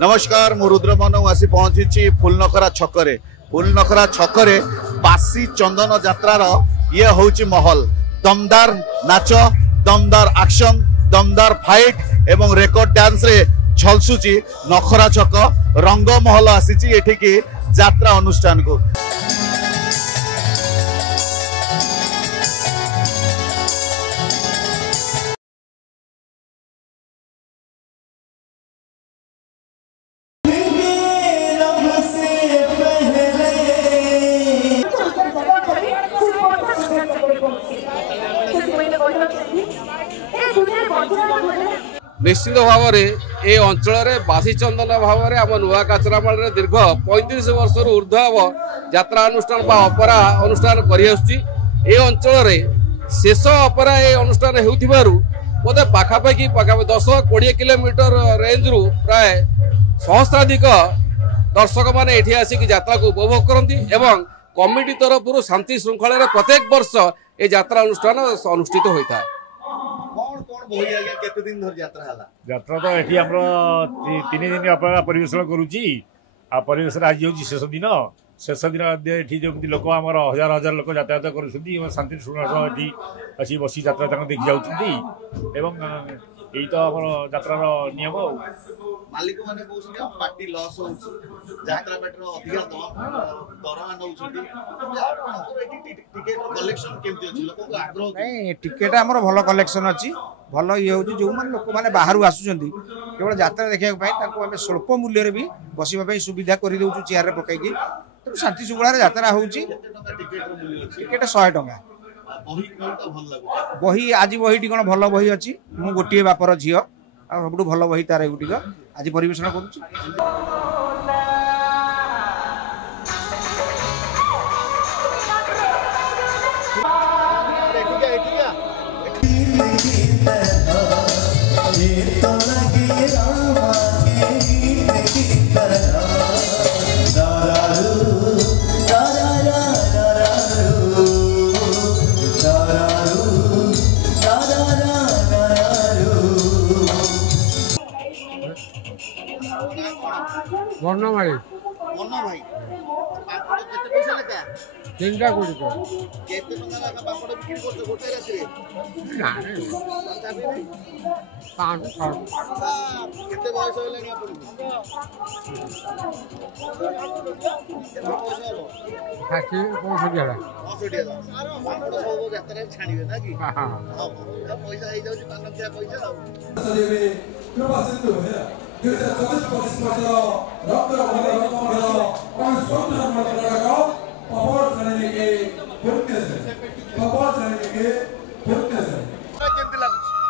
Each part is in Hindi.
नमस्कार मु रुद्रमन आसी पहुंची फुलनखरा छकरे। फुलनखरा छकरे बासी चंदन यात्रार ये होची महल। दमदार नाच, दमदार एक्शन, दमदार फाइट एवं रेकर्ड डांस रे झलसुची नखरा छक रंग महल आसी एठिकी यात्रा अनुष्ठान को। निश्चित भाव में ये अंचल बासी चंदन भाव में आम नुआ काचरामाल दीर्घ 35 वर्ष ऊर्ध्व यात्रा अनुष्ठान अपरा अनुष्ठान कर शेष अपरा ये अनुष्ठान होते पाखापाखि 10-20 किलोमीटर रेंज रु प्राय सहस्राधिक दर्शक मैंने ये आसिक यात्रा को उपभोग करती एवं कमिटी तरफ शांति श्रृंखला प्रत्येक वर्ष ये यात्रा अनुष्ठान अनुष्ठित होता है। यात्रा तो ये आम 3 दिन अपना परिवेशन करुच्ची परिवेश आज हूँ शेष दिन ये जमी लोक आम हजार हजार लोक यातायात कर शांति श्रृंखला अच्छी बसी यात्रा देखी जाऊँ यही तो आम यात्रार नियम। मालिक माने पार्टी लॉस यात्रा बेटर अधिक दरमा टिकेट कलेक्शन केमती अछि लोक को आग्रह नहीं टिकेट हमर भलो कलेक्शन अछि भलो ये होची जो मन लोक माने बाहरु आसुचंती केवल यात्रा देखिया पई ताको हमें स्वल्प मूल्य रे भी बसिबा पई सुविधा करि देउछु चेयर रे पकाई की तो शांति श्रृंखला रे यात्रा होउची। टिकेट 100 टका। बही आज बहीटी कौन भल बही अच्छी मु गोटे बापर झी सब भल बही तार गुटिक आज परिवेशन करुच्ची। मन्ना भाई पापड़ केते पैसा लेका 3टा कोड़ी को केते टका लेका पापड़ बिक्री करछ गोटे रात रे ना केते बयस होले ना पड़ी खाची कोन से गेला पापड़ सब यात्रा छाणीबे ना कि हां पैसा हे जाउची 5 लाख पैसा देबे कृपा सिंधु है 2024-25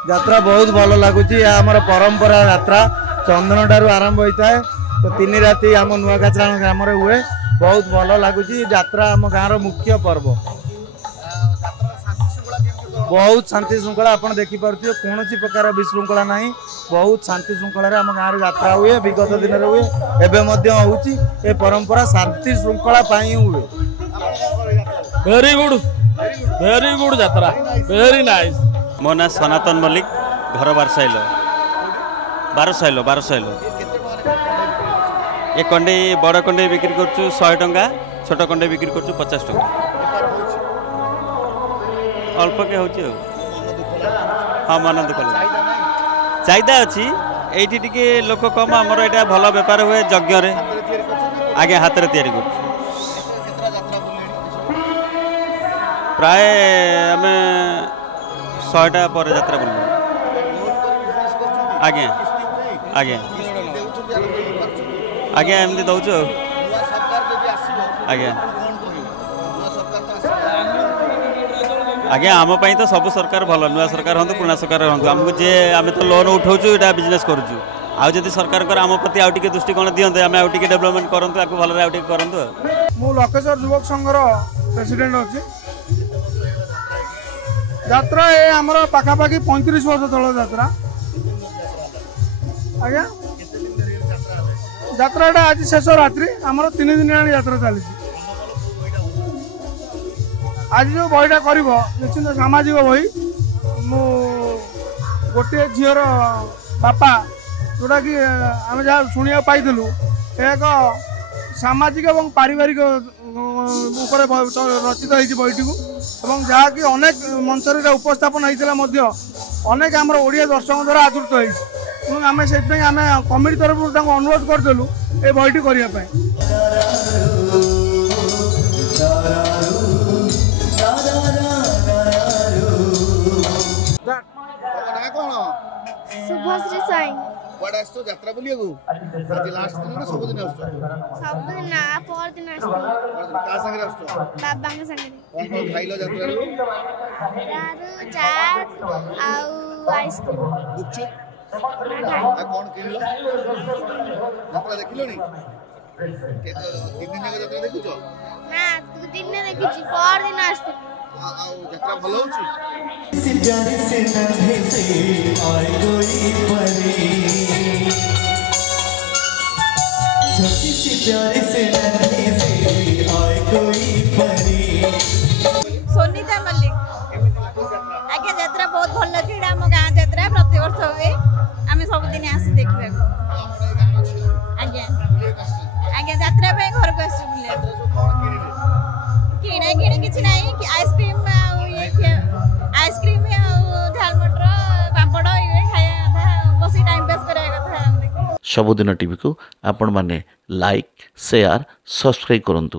यात्रा बहुत भल लगुच आम परंपरा यात्रा चंदन ठारू आरंभ होता है तो 3 राति आम नुआ काचरा ग्राम हुए बहुत भल लगुच यात्रा आम गाँव मुख्य पर्व बहुत शांति श्रृंखला आप देखिपे कौन प्रकार विशृंखला ना बहुत शांति श्रृंखला आम गाँव यात्रा हुए विगत दिन हुए एवं हूँ परंपरा शांति श्रृंखला हुए। वेरी गुड यात्रा वेरी नाइस। मो ना सनातन मल्लिक घर बारसाइल ये कंडे बड़ कंडे बिक्री कर 100 टंका छोट कंडे बिक्री कर 50 टंका अल्प के हो हाँ मन दुख चाहिदा अच्छी ये टी लोक कम आमर यहाँ भल बेपार हुए यज्ञ आगे हाथ में तैयारी कर प्राय आम 100टा पर यात्रा बुल आज्ञा आज्ञा आज्ञा एमती दौचु आज्ञा आज्ञा आम तो सब सरकार भल नुआ सरकार हूँ पुराना सरकार हूँ आमको जे आम तो लोन उठाऊँ यहाँ बिजनेस करुँ आदि सरकार आम प्रति आउ टे दृष्टिकोण दिखते आम आउ टे डेवलपमेंट करूँ आपको भल आउ टे करूँ। मु लकेश्वर युवक संघर प्रेसिडेंट अच्छी यात्रा ये आमर पाखापाखि 35 वर्ष तल यात्रा आज्ञा यात्रा आज शेष रात्रि आमर 3 दिन यात्रा चली आज जो बहीटा कर निश्चिंत सामाजिक बही मु गोटे झीर बापा जोटा कि आम जहाँ शुणा पाइलु एक सामाजिक और पारिवारिक रचित होती बईटी को जहाँकि अनेक मंच उपस्थापन होता अनेक आम ओडिया दर्शक द्वारा आदृत होती आम से कमिटी तरफ अनुरोध करदेलु ये बईटी करने शुभश्री साई बड़ा आस्तो यात्रा बोलिए को आज लास्ट दिन ना सब दिन आस्तो सब दिन ना पर दिन आस्तो का संगे आस्तो बाबा के संगे कौन कौन खाइलो यात्रा रो दारू चाट आउ आइसक्रीम गुपचुप आ कौन किनलो यात्रा देखिलो नी के तो 3 दिन का यात्रा देखुछो ना 2 दिन ने देखिछि पर दिन आस्तो आ यात्रा भलो होची से प्यारे से नन्हे से आए कोई परी छोटी सी प्यारे से नन्हे से आए कोई परी सोनीता मल्लिक आगे यात्रा बहुत भल लगे आम गाँ यात्रा प्रति वर्ष हुए आम सब दिन आसी देखा आज्ञा आज्ञा यात्रा घर को आस किणा किणी किसी ना आइसक्रीम आइसक्रीम झालमटर पापड़ ये खाया बस टाइम पास करा सबुदिन टीवी को आपण माने लाइक शेयर सब्सक्राइब करंतु।